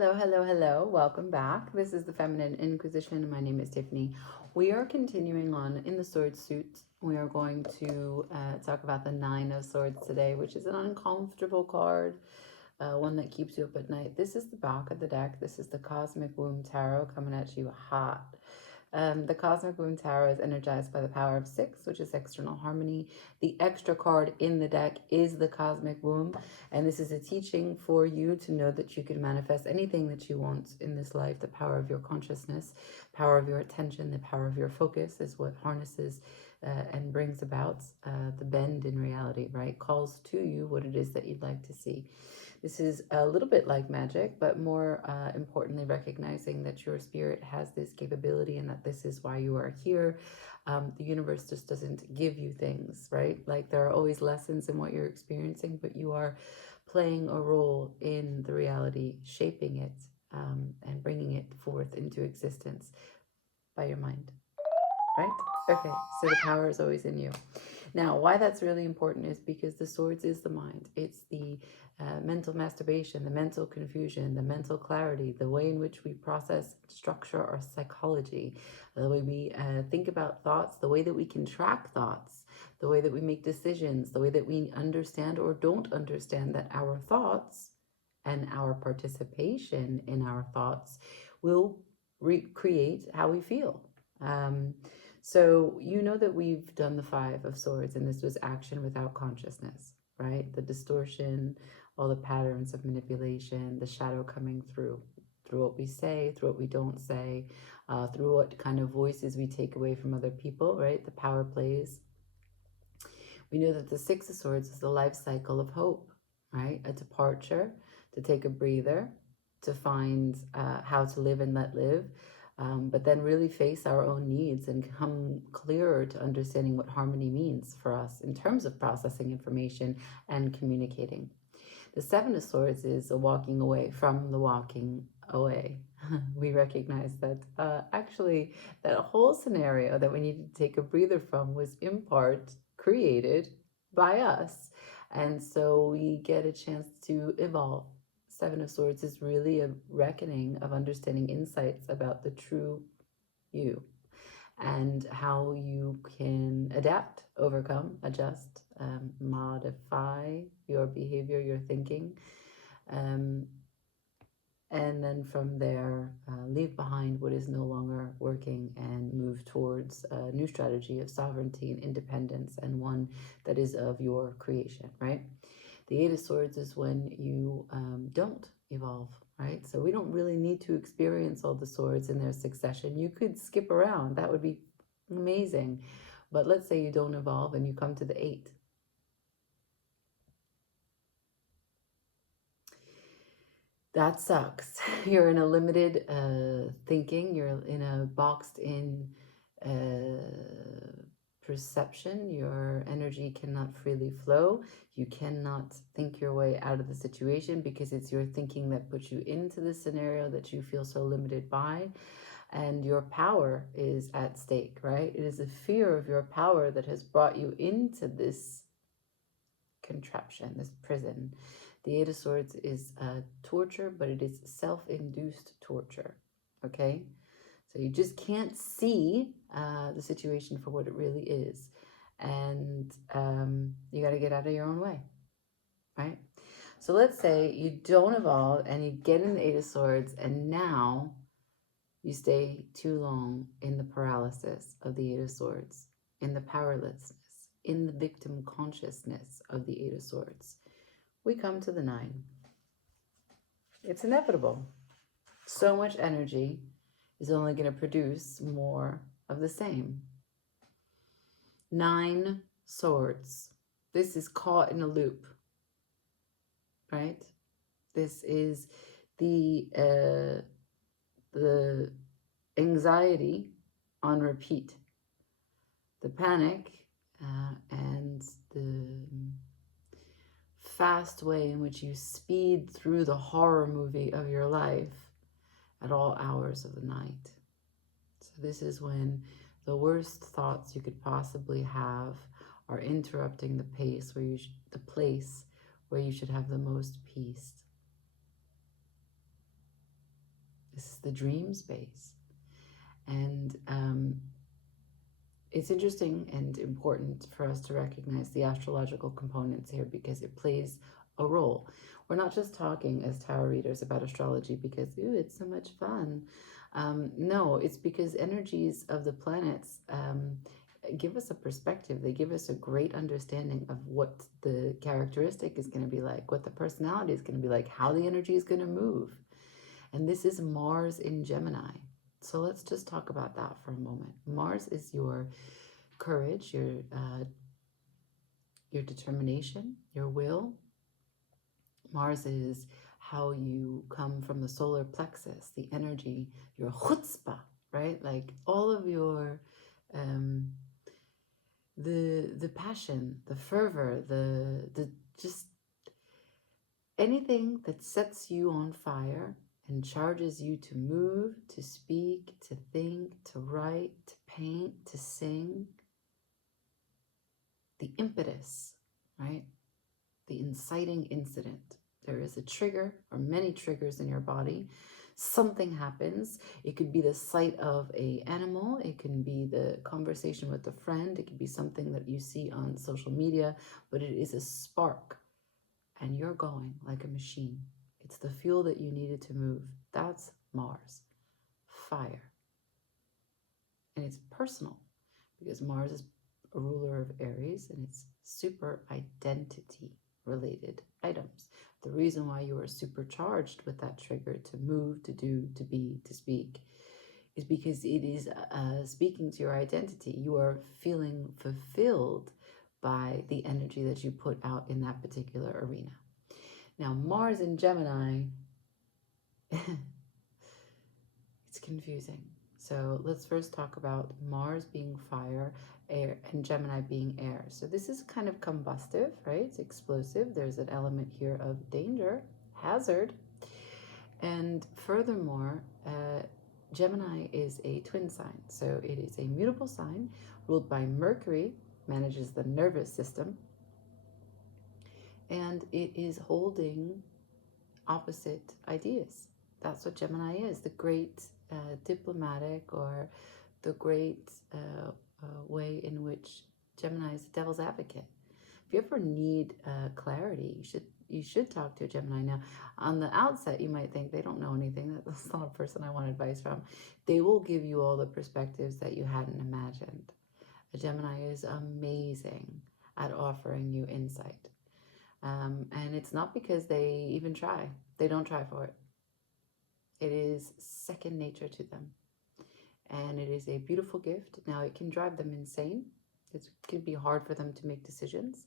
Hello, hello, hello. Welcome back. This is the Feminine Inquisition, and my name is Tiffany. We are continuing on in the Sword Suit. We are going to talk about the Nine of Swords today, which is an uncomfortable card, one that keeps you up at night. This is the back of the deck. This is the Cosmic Womb Tarot coming at you hot. The Cosmic Womb Tarot is energized by the power of 6, which is external harmony. The extra card in the deck is the Cosmic Womb, and this is a teaching for you to know that you can manifest anything that you want in this life. The power of your consciousness, power of your attention, the power of your focus is what harnesses and brings about the bend in reality, right? Calls to you what it is that you'd like to see. This is a little bit like magic, but more importantly, recognizing that your spirit has this capability and that this is why you are here. The universe just doesn't give you things, right? Like there are always lessons in what you're experiencing, but you are playing a role in the reality, shaping it and bringing it forth into existence by your mind, right? Okay, so the power is always in you. Now, why that's really important is because the swords is the mind. It's the mental masturbation, the mental confusion, the mental clarity, the way in which we process, structure our psychology, the way we think about thoughts, the way that we can track thoughts, the way that we make decisions, the way that we understand or don't understand that our thoughts and our participation in our thoughts will recreate how we feel. So you know that we've done the 5 of Swords, and this was action without consciousness, right? The distortion, all the patterns of manipulation, the shadow coming through what we say, through what we don't say, through what kind of voices we take away from other people, right? The power plays. We know that the 6 of Swords is the life cycle of hope, right? A departure, to take a breather, to find how to live and let live. But then really face our own needs and come clearer to understanding what harmony means for us in terms of processing information and communicating. The 7 of Swords is a walking away from the walking away. We recognize that actually that whole scenario that we needed to take a breather from was in part created by us. And so we get a chance to evolve. 7 of Swords is really a reckoning of understanding insights about the true you and how you can adapt, overcome, adjust, modify your behavior, your thinking. And then from there, leave behind what is no longer working and move towards a new strategy of sovereignty and independence, and one that is of your creation, right? The 8 of Swords is when you don't evolve, right? So we don't really need to experience all the swords in their succession. You could skip around. That would be amazing. But let's say you don't evolve and you come to the 8. That sucks. You're in a limited thinking. You're in a boxed in perception. Your energy cannot freely flow. You cannot think your way out of the situation because it's your thinking that puts you into the scenario that you feel so limited by. And your power is at stake, right? It is the fear of your power that has brought you into this contraption, this prison. The 8 of Swords is torture, but it is self-induced torture, okay? So you just can't see the situation for what it really is. And you got to get out of your own way, right? So let's say you don't evolve and you get in the 8 of Swords, and now you stay too long in the paralysis of the 8 of Swords, in the powerlessness, in the victim consciousness of the 8 of Swords. We come to the 9. It's inevitable. So much energy is only going to produce more of the same. 9 swords. This is caught in a loop, right? This is the anxiety on repeat, the panic, and the fast way in which you speed through the horror movie of your life at all hours of the night. So this is when the worst thoughts you could possibly have are interrupting the pace where the place where you should have the most peace. This is the dream space. And it's interesting and important for us to recognize the astrological components here because it plays a role. We're not just talking as tarot readers about astrology because, ooh, it's so much fun. No, it's because energies of the planets give us a perspective. They give us a great understanding of what the characteristic is going to be like, what the personality is going to be like, how the energy is going to move. And this is Mars in Gemini. So let's just talk about that for a moment. Mars is your courage, your determination, your will. Mars is how you come from the solar plexus, the energy, your chutzpah, right? Like all of your the passion, the fervor, the just anything that sets you on fire and charges you to move, to speak, to think, to write, to paint, to sing. The impetus, right? The inciting incident. There is a trigger or many triggers in your body. Something happens. It could be the sight of an animal. It can be the conversation with a friend. It could be something that you see on social media, but it is a spark and you're going like a machine. It's the fuel that you needed to move. That's Mars. Fire. And it's personal because Mars is a ruler of Aries and it's super identity related items. The reason why you are supercharged with that trigger to move, to do, to be, to speak is because it is speaking to your identity. You are feeling fulfilled by the energy that you put out in that particular arena. Now, Mars in Gemini, it's confusing. So let's first talk about Mars being fire, air, and Gemini being air. So this is kind of combustive, right? It's explosive. There's an element here of danger, hazard. And furthermore, Gemini is a twin sign. So it is a mutable sign ruled by Mercury, manages the nervous system, and it is holding opposite ideas. That's what Gemini is, the great diplomatic or the great way in which Gemini is the devil's advocate. If you ever need clarity, you should talk to a Gemini. Now, on the outset, you might think they don't know anything. That's not a person I want advice from. They will give you all the perspectives that you hadn't imagined. A Gemini is amazing at offering you insight. And it's not because they even try. They don't try for it. It is second nature to them. And it is a beautiful gift. Now, it can drive them insane. It could be hard for them to make decisions,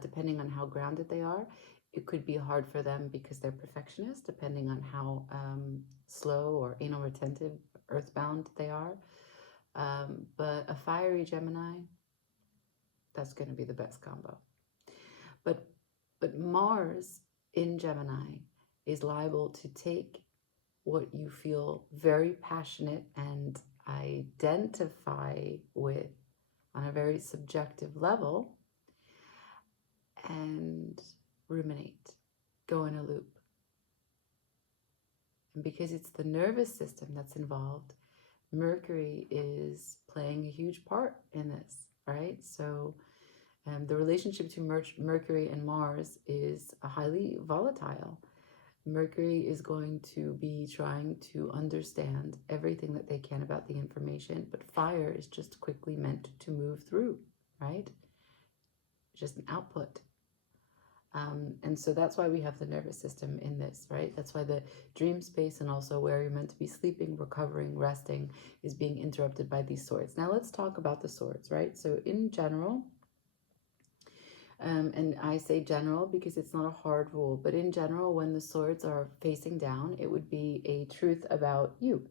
depending on how grounded they are. It could be hard for them because they're perfectionists, depending on how slow or anal retentive, earthbound they are. But a fiery Gemini, that's going to be the best combo. But Mars in Gemini is liable to take what you feel very passionate and identify with on a very subjective level and ruminate, go in a loop. And because it's the nervous system that's involved, Mercury is playing a huge part in this, right? So the relationship between Mercury and Mars is highly volatile. Mercury is going to be trying to understand everything that they can about the information, but fire is just quickly meant to move through, right? Just an output. And so that's why we have the nervous system in this, right? That's why the dream space and also where you're meant to be sleeping, recovering, resting is being interrupted by these swords. Now let's talk about the swords, right? So in general, and I say general because it's not a hard rule, but in general, when the swords are facing down, it would be a truth about you.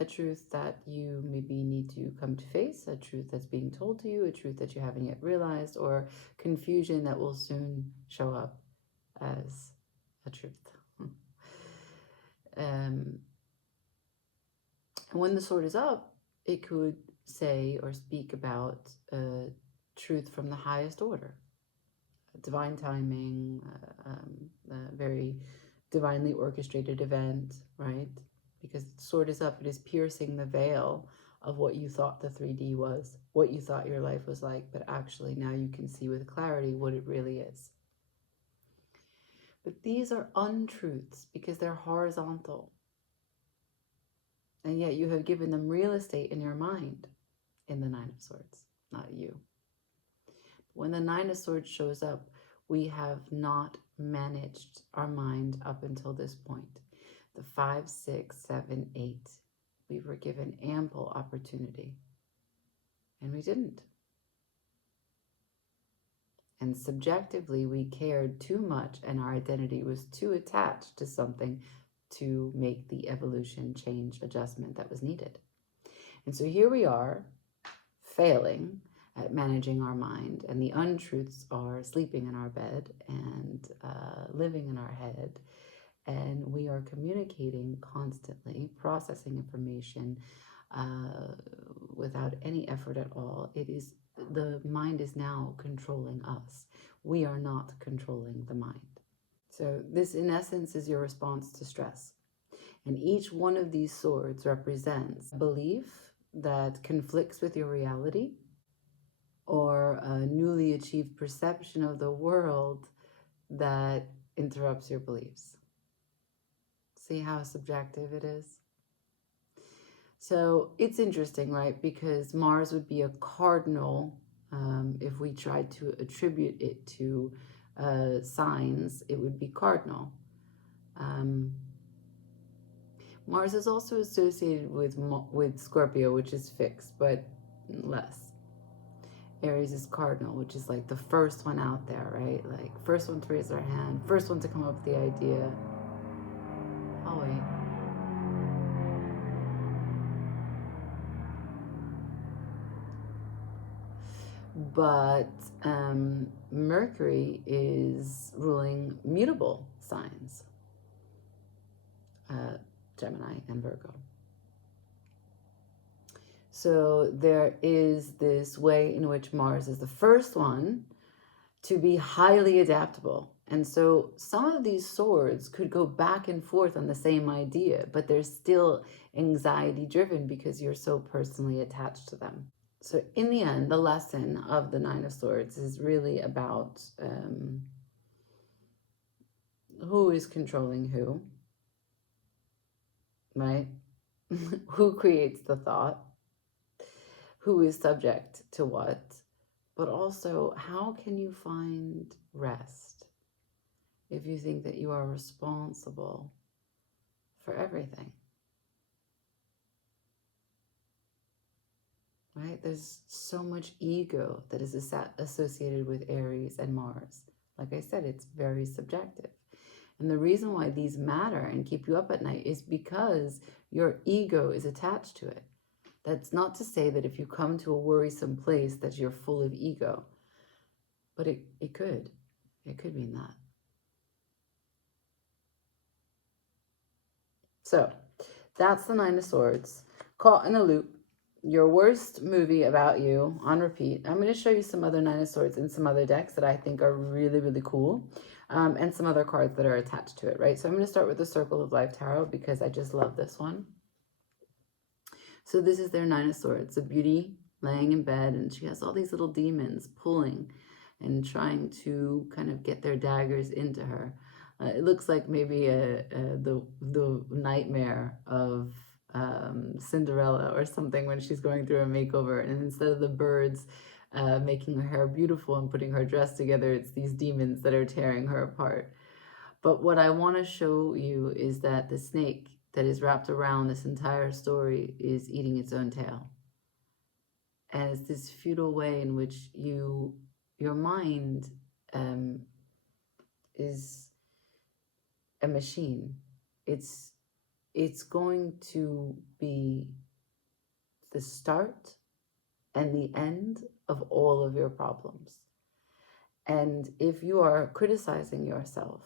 A truth that you maybe need to come to face, a truth that's being told to you, a truth that you haven't yet realized, or confusion that will soon show up as a truth. And when the sword is up, it could say or speak about truth from the highest order, divine timing, very divinely orchestrated event, right? Because the sword is up, it is piercing the veil of what you thought the 3D was, what you thought your life was like, but actually now you can see with clarity what it really is. But these are untruths because they're horizontal. And yet you have given them real estate in your mind in the Nine of Swords, not you. When the Nine of Swords shows up, we have not managed our mind up until this point. The 5, 6, 7, 8, we were given ample opportunity, and we didn't. And subjectively, we cared too much, and our identity was too attached to something to make the evolution, change, adjustment that was needed. And so here we are, failing at managing our mind, and the untruths are sleeping in our bed and living in our head, and we are communicating constantly, processing information without any effort at all. The mind is now controlling us. We are not controlling the mind. So this, in essence, is your response to stress. And each one of these swords represents a belief that conflicts with your reality, or a newly achieved perception of the world that interrupts your beliefs. See how subjective it is? So it's interesting, right? Because Mars would be a cardinal. If we tried to attribute it to signs, it would be cardinal. Mars is also associated with Scorpio, which is fixed, but less. Aries is cardinal, which is like the first one out there, right? Like first one to raise their hand, first one to come up with the idea. Oh wait. But Mercury is ruling mutable signs, Gemini and Virgo. So there is this way in which Mars is the first one to be highly adaptable. And so some of these swords could go back and forth on the same idea, but they're still anxiety driven because you're so personally attached to them. So in the end, the lesson of the Nine of Swords is really about who is controlling who, right? Who creates the thought, who is subject to what, but also how can you find rest if you think that you are responsible for everything, right? There's so much ego that is associated with Aries and Mars. Like I said, it's very subjective. And the reason why these matter and keep you up at night is because your ego is attached to it. That's not to say that if you come to a worrisome place that you're full of ego, but it could mean that. So that's the Nine of Swords. Caught in a loop. Your worst movie about you on repeat. I'm going to show you some other Nine of Swords in some other decks that I think are really, really cool. And some other cards that are attached to it, right? So I'm going to start with the Circle of Life Tarot because I just love this one. So this is their Nine of Swords, a beauty laying in bed, and she has all these little demons pulling and trying to kind of get their daggers into her. It looks like maybe the nightmare of Cinderella or something when she's going through a makeover, and instead of the birds making her hair beautiful and putting her dress together, it's these demons that are tearing her apart. But what I want to show you is that the snake that is wrapped around this entire story is eating its own tail. And it's this futile way in which your mind is a machine. It's going to be the start and the end of all of your problems. And if you are criticizing yourself,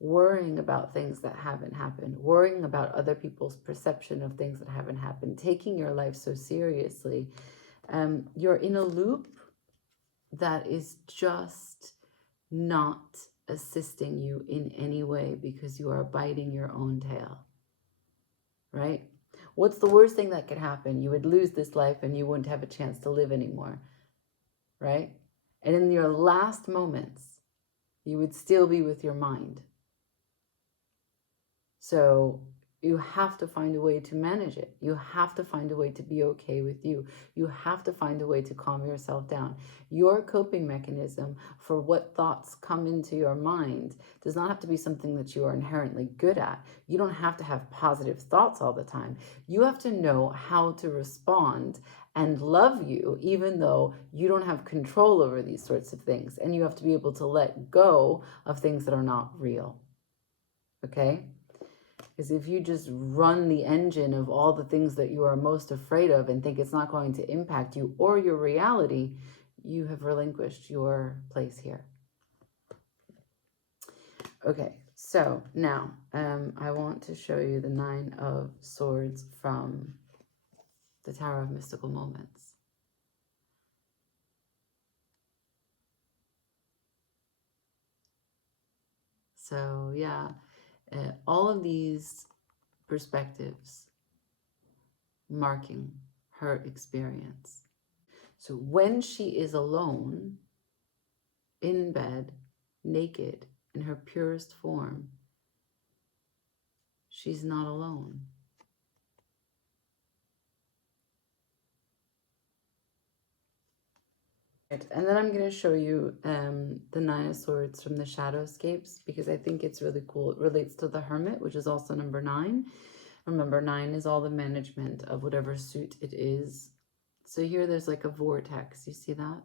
worrying about things that haven't happened, worrying about other people's perception of things that haven't happened, taking your life so seriously, you're in a loop that is just not assisting you in any way because you are biting your own tail, right? What's the worst thing that could happen? You would lose this life and you wouldn't have a chance to live anymore, right? And in your last moments, you would still be with your mind. So you have to find a way to manage it. You have to find a way to be okay with you. You have to find a way to calm yourself down. Your coping mechanism for what thoughts come into your mind does not have to be something that you are inherently good at. You don't have to have positive thoughts all the time. You have to know how to respond and love you, even though you don't have control over these sorts of things. And you have to be able to let go of things that are not real. Okay? Because if you just run the engine of all the things that you are most afraid of and think it's not going to impact you or your reality, you have relinquished your place here. Okay, so now I want to show you the 9 of Swords from the Tower of Mystical Moments. So yeah, all of these perspectives marking her experience. So when she is alone, in bed, naked, in her purest form, she's not alone. And then I'm going to show you the 9 of Swords from the Shadowscapes, because I think it's really cool. It relates to the Hermit, which is also number 9. Remember, 9 is all the management of whatever suit it is. So here there's like a vortex. You see that?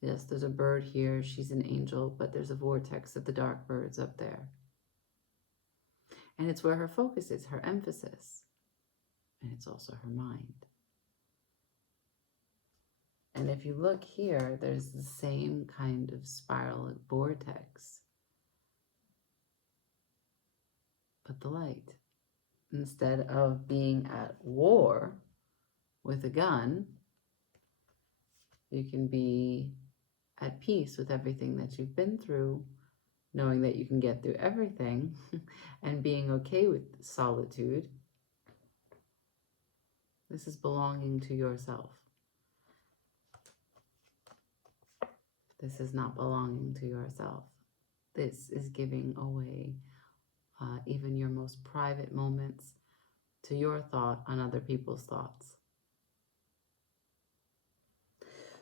Yes, there's a bird here. She's an angel, but there's a vortex of the dark birds up there. And it's where her focus is, her emphasis. And it's also her mind. And if you look here, there's the same kind of spiral vortex, but the light. Instead of being at war with a gun, you can be at peace with everything that you've been through, knowing that you can get through everything and being okay with solitude. This is belonging to yourself. This is not belonging to yourself. This is giving away even your most private moments to your thought on other people's thoughts.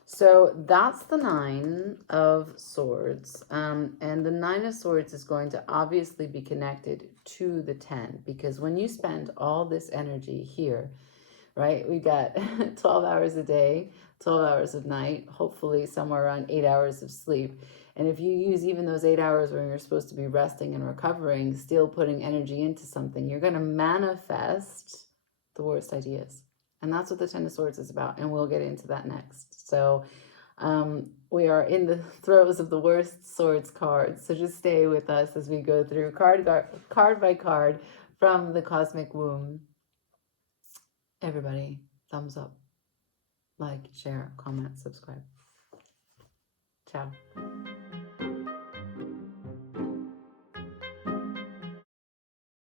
So that's the 9 of Swords. And the 9 of Swords is going to obviously be connected to the 10, because when you spend all this energy here, right, we got 12 hours a day, 12 hours of night, hopefully somewhere around 8 hours of sleep. And if you use even those 8 hours when you're supposed to be resting and recovering, still putting energy into something, you're going to manifest the worst ideas. And that's what the 10 of Swords is about. And we'll get into that next. So we are in the throes of the worst swords cards. So just stay with us as we go through card by card from the Cosmic Womb. Everybody, thumbs up, like, share, comment, subscribe. Ciao.